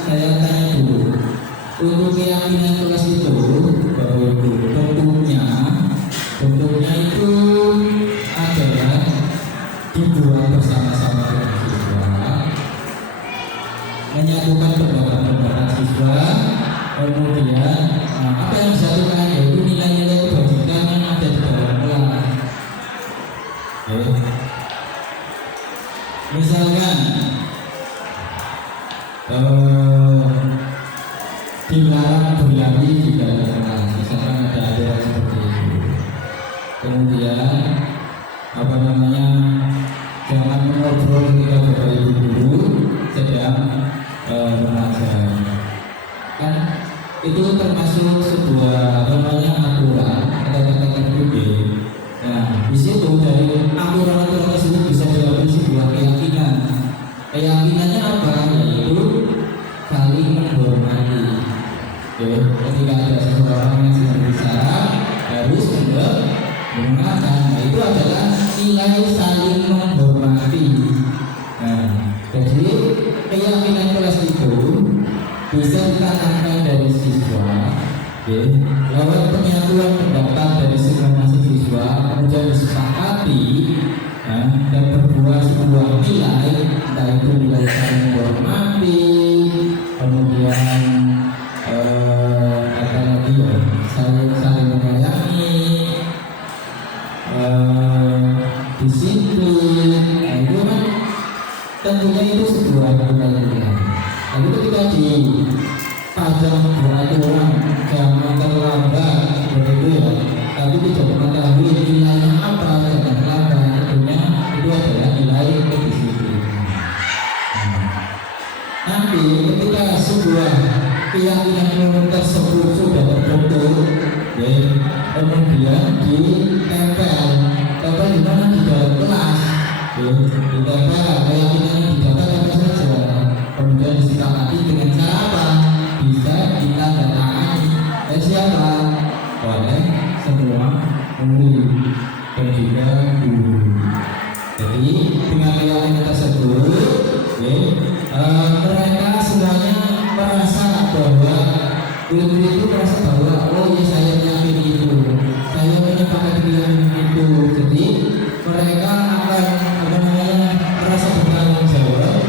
saya tanya dulu, untuk keyakinan kelas itu bentuknya itu adalah dibuat bersama-sama dengan siswa, menyatukan pendapat siswa, kemudian apa yang disatukan yaitu nilai-nilai kebajikan yang ada di dalam kelas. Misalkan dilarang berlari di dalam kelas, misalkan ada aturan seperti itu. Kemudian jangan mengobrol ketika bapak ibu guru sedang mengajar. Kan itu termasuk sebuah aturan atau tata tertib. Nah, di situ dari aturan-aturan tersebut bisa diambil sebuah keyakinan. Keyakinannya apa? Yaitu saling menghormati. Ketika ada seseorang yang sedang berbicara harus mendengarkan. Nah, itu adalah nilai saling menghormati. Nah, jadi keyakinan kelas itu bisa ditanamkan dari siswa, lewat penyatuan pendapat dari semua siswa, kemudian disepakati dan berbuah sebuah nilai, entah itu nilai saling menghormati, kemudian saling menyayangi, disiplin. Nah, itu kan tentunya itu sebuah nilai-nilai. Lalu ketika dipajang peraturan jangan terlambat begitu ya, tapi tidak mengetahui nilainya apa jangan terlambat, tentunya itu adalah nilai kedisiplinan. Nanti ketika sebuah keyakinan umum tersebut sudah terbentuk, kemudian ditempel di mana di dalam kelas, ditempel keyakinan di dalam apa saja, kemudian disepakati dengan cara apa? Bisa ditandatangani oleh siapa? Oleh semua murid dan juga guru. Jadi dengan keyakinan tersebut, mereka semuanya merasa bahwa guru itu merasa bahwa oh ya saya meyakini itu, saya menyepakati keyakinan itu. Jadi mereka akan merasa bertanggung jawab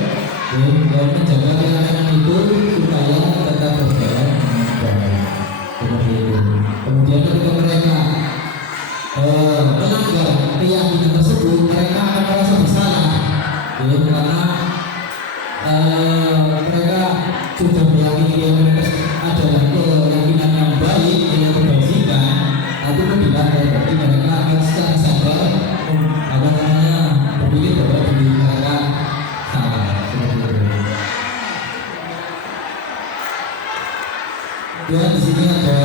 dan menjaga keyakinan itu supaya tetap berjalan dengan baik. Seperti itu. Kemudian ketika mereka melanggar keyakinan tersebut, mereka akan merasa bersalah, karena mereka sudah meyakini keyakinan adalah keyakinan yang baik, yang kebajikan, tapi ketika berarti mereka akan secara sadar berpikir bahwa diri mereka salah. Seperti itu. Dan di sini ada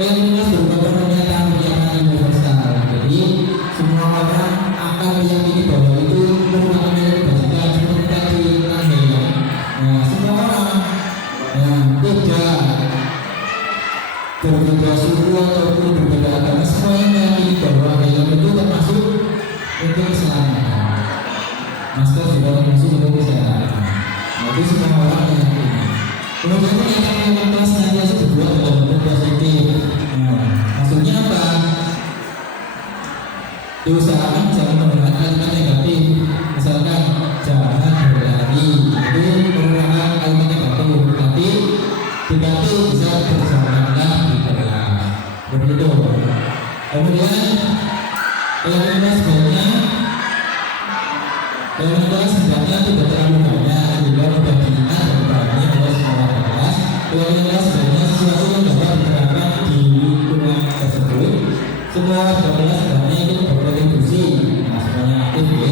Yang kedua berupa pernyataan universal. Jadi semua orang akan meyakini bahwa itu merupakan milik kebajikan seperti tadi ya. Nah, semua orang tidak berbeda suku ataupun berbeda agama, semuanya meyakini bahwa helm itu termasuk untuk keselamatan. Masker juga termasuk untuk kesehatan. Nah, itu semua orang meyakini. Kemudian pernyataan kelas senantiasa berbuat dalam bentuk positif. Maksudnya apa? Diusahakan jangan menggunakan kalimat negatif. Misalkan jangan berlari, itu merupakan kalimat negatif. Tapi diganti bisa berjalanlah bergerak. Begitu. Kemudian kalimat sebaiknya tidak terlalu banyak sehingga mudah diingat dan bahannya adalah semua kelas. Kalimat sebaiknya sesuatu yang dapat diterapkan di lingkungan tersebut. Semua sebenarnya itu berkontribusi. Nah, semuanya aktif ya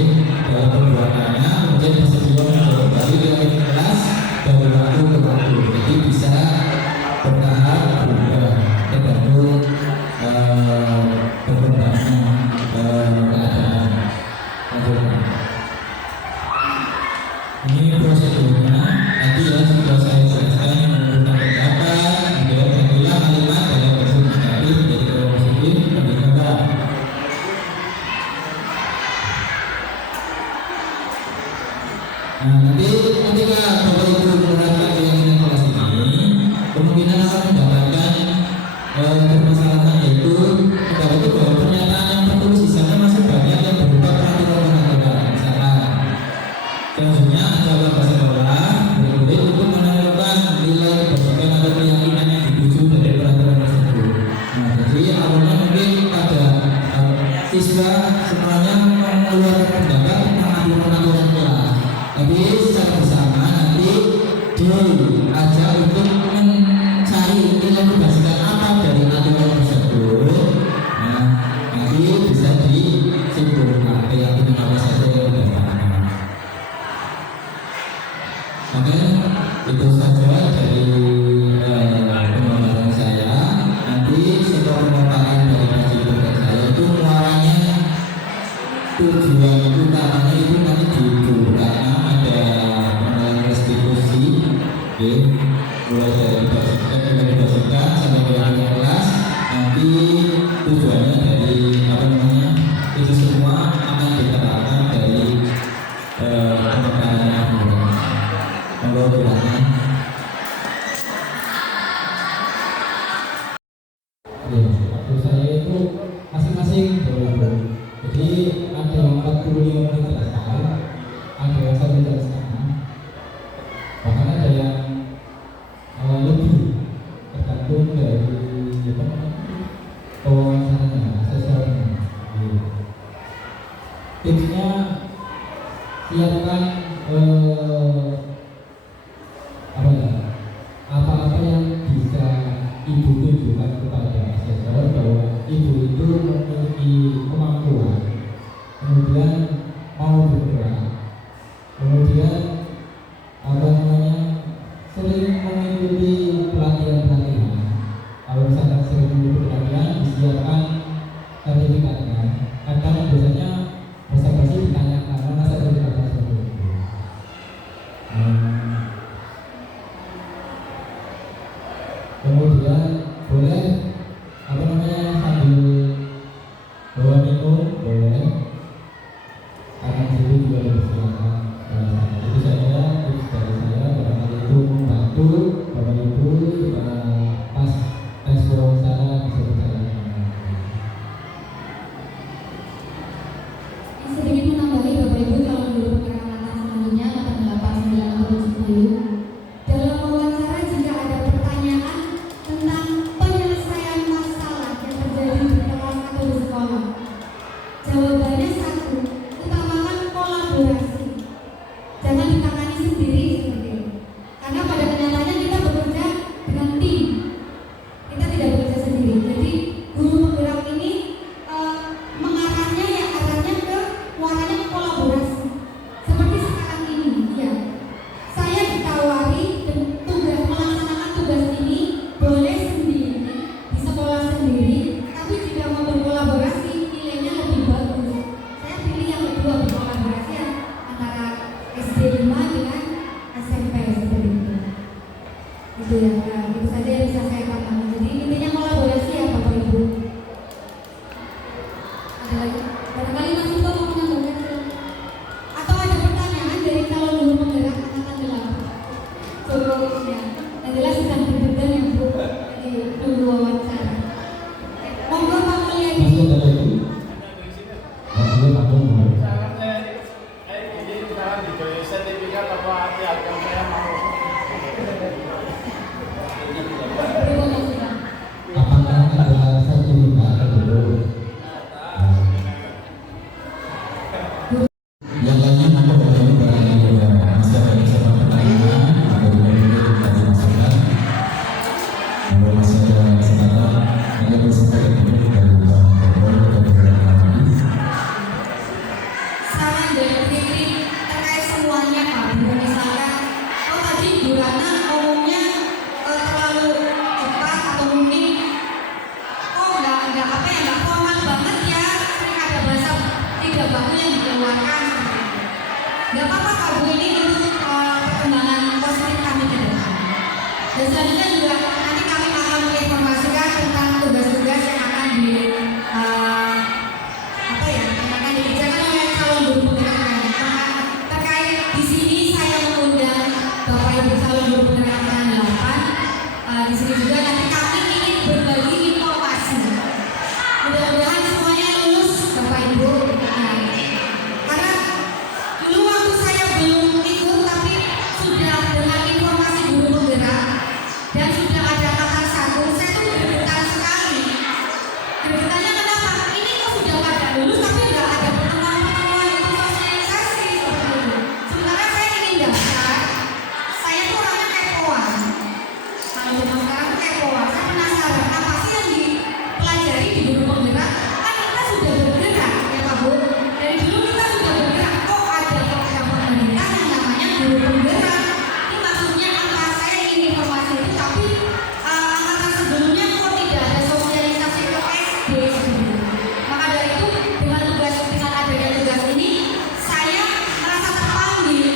dalam perbuatannya. Kemudian bersedia menjawab dari kelas dari waktu ke waktu. Jadi bisa bertahap berubah tergantung berkembangnya keadaan. Ini prosedurnya. Tadi ya sudah saya jelaskan menggunakan pendapat, kemudian gantilah kalimat dalam bentuk negatif menjadi positif, pendapat. Nah, nanti ketika Bapak Ibu menerapkan keyakinan kelas ini, kemungkinan akan mendapatkan permasalahan, yaitu bahwa pernyataan yang tertulis di sana masih banyak yang berupa peraturan-peraturan. Misalkan selanjutnya adalah bahasa bawah berikut untuk menentukan nilai kebajikan atau keyakinan yang dituju dari peraturan tersebut. Nah, jadi awalnya mungkin pada siswa semuanya mengeluarkan pendapat tentang aturan-aturan kelas, tapi secara bersama nanti diajak untuk mencari nilai kebajikan apa dari aturan tersebut. Nah, nanti bisa disimpulkan keyakinan apa saja yang didapatkan. Oke, itu saja dari pemaparan saya. Nanti setelah pemaparan dari kajian program saya itu muaranya tujuan utamanya itu nanti diukur karena ada pengenalan restitusi, mulai dari basikan sampai ke kelas. Nanti tujuannya dari itu semua akan diterapkan dari pemekarannya. Kalau bilangnya waktu saya itu masing-masing berubah. Jadi ada yang 45 menit jelaskan, ada yang 1 jam setengah, bahkan ada yang lebih, tergantung dari wawancaranya, sesuatunya. Tipsnya siapkan apa-apa yang bisa ibu tunjukkan kepada asesor bahwa ibu itu memiliki kemampuan, kemudian mau bergerak, kemudian sering mengikuti pelatihan-pelatihan. Kalau misalkan sering mengikuti pelatihan, disiapkan sertifikatnya. Kadang biasanya basa-basi ditanyakan mana sertifikat tersebut. Kemudian boleh sambil bawa minum boleh, karena diri juga dipersilakan. Itu saja tips dari saya, barangkali itu membantu Bapak Ibu pas tes wawancara bisa berjalan. Sedikit menambahi Bapak Ibu, kalau dulu perkenalkan selanjutnya pada 890 dalam wawancara jika ada pertanyaan tentang penyelesaian Itu ya, nah, itu saja yang bisa saya katakan. Jadi intinya kolaborasi ya Bapak Ibu. Ada lagi? Barangkali Mas Ito mau menambahkan silakan. Atau ada pertanyaan dari calon guru penggerak angkatan 8? Cukup ya. Yang jelas sedang deg-degan ya Bu. Jadi tunggu wawancara. Monggo Pak Mulyadi. Masih ada lagi? Masih ada mau. sertifikat apa yang saya mau. Apakah ada sertifikat atau yang lainnya mau bertanya barangkali masih ada beberapa pertanyaan atau dari masyarakat. Kalau masih ada kesempatan, ada kesempatan dari Bang Gubernur atau dari Saran dan kritik terkait semuanya Pak Bu. Misalkan, oh tadi Bu Ratna ngomongnya terlalu cepat atau mungkin nggak formal banget ya, sering ada bahasa tidak baku yang dikeluarkan. Nggak apa-apa Pak Bu, ini untuk perkembangan positif kami ke depan. Dan selanjutnya juga nanti kami akan menginformasikan tentang tugas-tugas yang akan yang akan dikerjakan oleh calon guru penggerak. Terkait di sini saya mengundang Bapak Ibu calon guru penggerak angkatan 8. Di sini juga nanti kami ingin berbagi informasi. Mudah-mudahan semuanya lulus Bapak Ibu. Karena dulu waktu saya belum ikut tapi sudah dengan informasi guru penggerak dan sudah ada angkatan 1, saya tuh deg-degan sekali. Deg-degannya kenapa? Ini kok sudah pada lulus tapi nggak ada pertemuan-pertemuan untuk sosialisasi seperti itu. Sementara saya ingin daftar, saya tuh orangnya kepoan. Kalau zaman sekarang kepoan, saya penasaran apa sih yang dipelajari di guru penggerak. Kan kita sudah bergerak ya Pak Bu. Dari dulu kita sudah bergerak. Kok ada program pemerintah yang namanya guru penggerak? Ini maksudnya apa? Saya ingin informasi itu, tapi angkatan sebelumnya kok tidak ada sosialisasi ke SD sebelumnya. Maka dari itu dengan adanya tugas ini, saya merasa terpanggil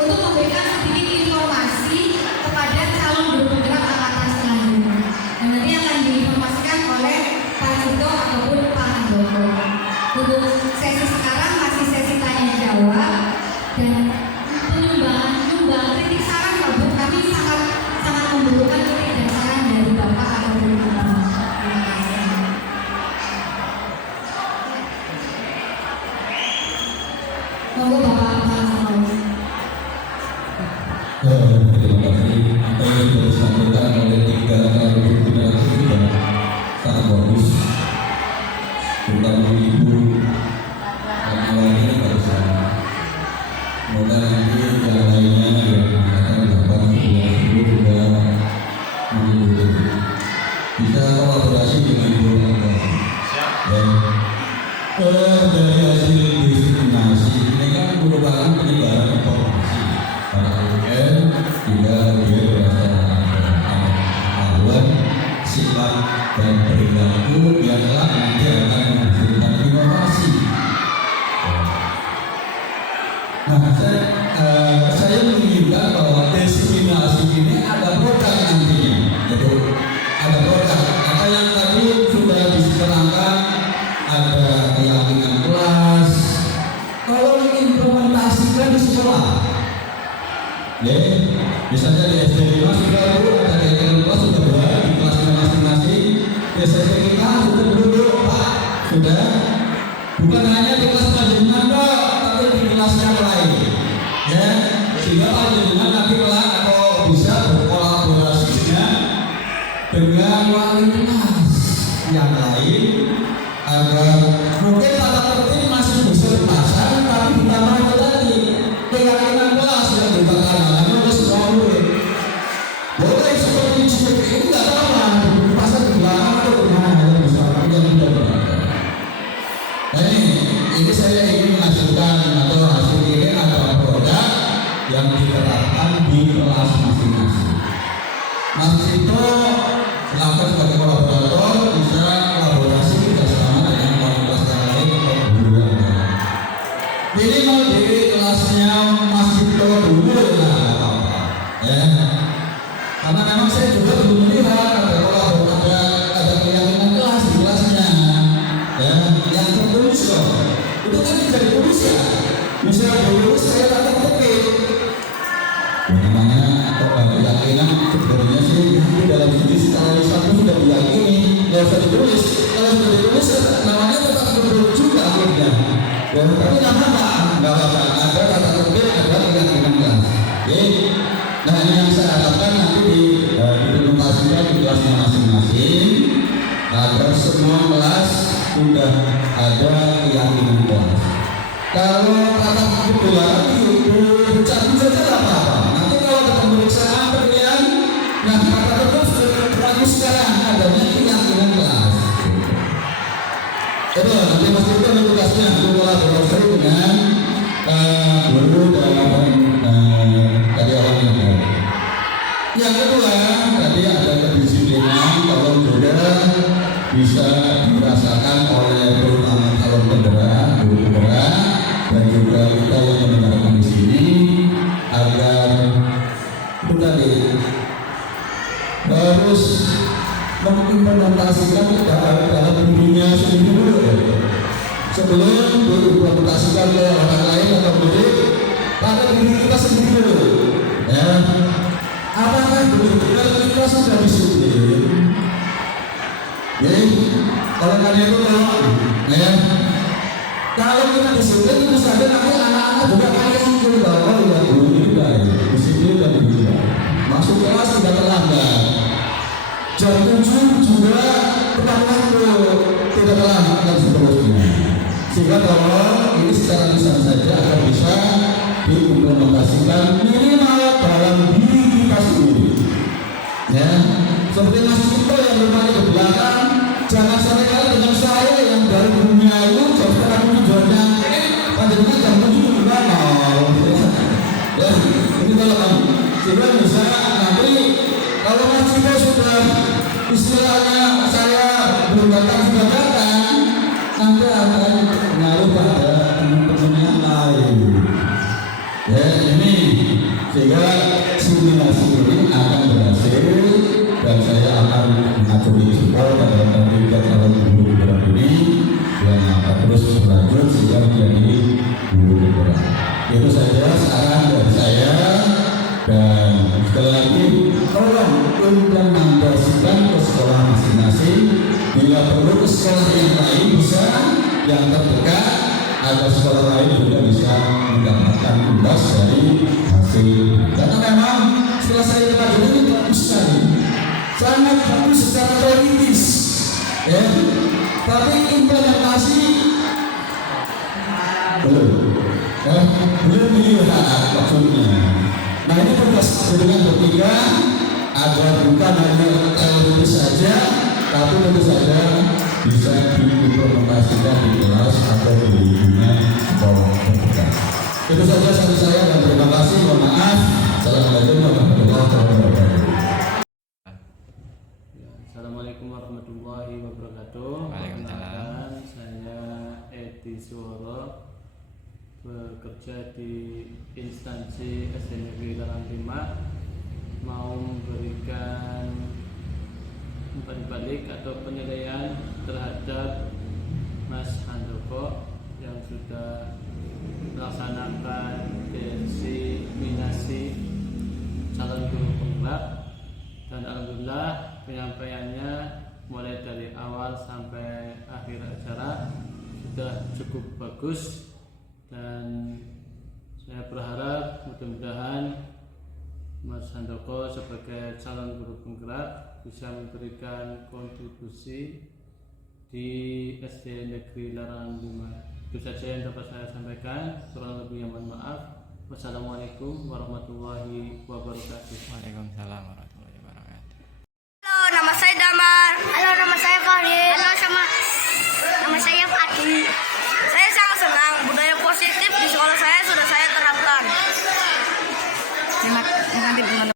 untuk memberikan sedikit informasi kepada calon guru penggerak angkatan selanjutnya. Dan nanti akan diinformasikan oleh Pak Cito ataupun Pak Handoko. Untuk sesi sekarang masih sesi tanya jawab dan penyumbangan kritik saran Pak Bu. Kami sangat membutuhkan kritik dan saran dari Bapak ataupun Ibu. Terima kasih. Monggo Bapak Handoko. terima kasih. Apa yang sudah disampaikan oleh tiga calon pimpinan itu sudah sangat bagus. Terutama ibu dan awalnya barusan. Semoga nanti yang lainnya yang akan dilakukan sebelum juga mengikuti. Bisa kolaborasi dengan guru dari hasil diskriminasi ini kan merupakan penyebaran informasi para UGM juga dia berdasarkan pengetahuan sifat dan perilaku yang telah nanti akan menghasilkan inovasi. Nah, saya menginginkan bahwa diskriminasi ini ada produk nantinya, yaitu ada produk. Apa yang tadi sudah diserangkan, ada keyakinan kelas. Kalau diimplementasikan di sekolah, ya, misalnya di SD 5 sudah ada keyakinan kelas sudah berada di kelasnya masing-masing. Di SMP kita sudah duduk Pak, sudah bukan hanya di kelas panjenengan dok, tapi di kelas yang lain, ya, sehingga panjenengan nanti kelak atau bisa berkolaborasi dengan wali kelas yang lain agar mungkin tata tertib masih bisa dipasang, tapi ditambah itu tadi keyakinan kelas yang dibakar oleh semua murid. Boleh seperti itu nggak apa-apa, dipasang di belakang atau di mana bisa, tapi yang tidak benar. Nah ini saya ingin menghasilkan atau hasil ini adalah produk yang diterapkan di kelas masing-masing. Mas Cito selaku sebagai kolaborator bisa kolaborasi bersama dengan kelas lain atau guru yang lain. Minimal di kelasnya Mas Cito dulu lah, ya. Karena karena memang saya juga belum melihat ada keyakinan kelas di kelasnya, ya, yang tertulis loh. Itu kan bisa ditulis ya. Misalnya ditulis saya tak tertepik. Namanya keyakinan sebenarnya sih itu dalam diri secara lisan itu sudah diyakini, nggak usah ditulis. Kalau sudah ditulis namanya tetap betul juga akhirnya. Ya, tapi nggak apa-apa. Ada kata tertib, ada keyakinan kelas. Oke. Nah ini yang saya harapkan nanti diimplementasikan di kelasnya masing-masing agar semua kelas sudah ada keyakinan kelas. Kalau kata kebetulan dicabut saja tak apa-apa. Nanti kalau ada pemeriksaan penilaian, nah kata tertentu sudah berlaku sekarang adanya keyakinan kelas. Itu nanti pastikan tugasnya kolaborasi dengan guru dan tadi awalnya. Yang kedua tadi ada kedisiplinan, tolong juga bisa dirasakan oleh terutama calon penggerak, guru penggerak, dan juga kita yang mendengarkan di sini agar itu tadi harus mengimplementasikan dalam dirinya sendiri dulu sebelum diimplementasikan ke orang lain atau murid pada diri kita sendiri dulu ya. Apakah benar-benar kita sudah disiplin? Jadi kalau kalian itu ya, kalau kita disiplin itu saja nanti anak-anak juga kalian mungkin bahwa ya guru ini baik, disiplin dan begitu. Masuk kelas tidak terlambat. Jam 7 juga tepat waktu, tidak terlambat dan seterusnya. Sehingga tolong ini secara lisan saja agar bisa diimplementasikan minimal dalam diri kita sendiri. Ya, seperti Mas Cito yang bermain ke belakang, jangan sampai kalah dengan saya yang dari dunia itu jam setengah 7 jawabnya, padahal jam 7 juga mau. Ya, ini kalau kamu, sehingga bisa nanti kalau Mas Cito sudah istilahnya saya belum datang sudah datang, nanti akan mengaruh pada teman-teman yang lain. Ya ini sehingga simulasi ini akan berhasil dan saya akan mengajari support pada kandidat calon guru penggerak ini yang akan terus berlanjut sehingga menjadi guru penggerak. Itu saja saran dari saya dan sekali lagi tolong implementasikan ke sekolah masing-masing. Bila perlu ke sekolah yang lain bisa yang terdekat agar sekolah lain juga bisa mendapatkan imbas dari hasil. Karena memang setelah saya pelajari ini bagus sekali, sangat bagus secara teoritis, ya. Tapi implementasi belum dilihat maksudnya. Nah ini tugas dengan bertiga agar bukan hanya teoritis saja, tapi tentu saja bisa diimplementasikan di kelas atau di lingkungan sekolah terdekat. Itu saja dari saya dan terima kasih. Mohon maaf. Assalamualaikum warahmatullahi wabarakatuh. Assalamualaikum warahmatullahi wabarakatuh. Waalaikumsalam. Saya Edi Suworo, bekerja di instansi SD Negeri Larang 5, mau memberikan umpan balik atau penilaian terhadap Mas Handoko yang sudah melaksanakan desiminasi calon guru penggerak, dan alhamdulillah penyampaiannya mulai dari awal sampai akhir acara sudah cukup bagus, dan saya berharap mudah-mudahan Mas Handoko sebagai calon guru penggerak bisa memberikan kontribusi di SD Negeri Larang 5. Itu saja yang dapat saya sampaikan. Kurang lebihnya mohon maaf. Wassalamualaikum warahmatullahi wabarakatuh. Waalaikumsalam warahmatullahi wabarakatuh.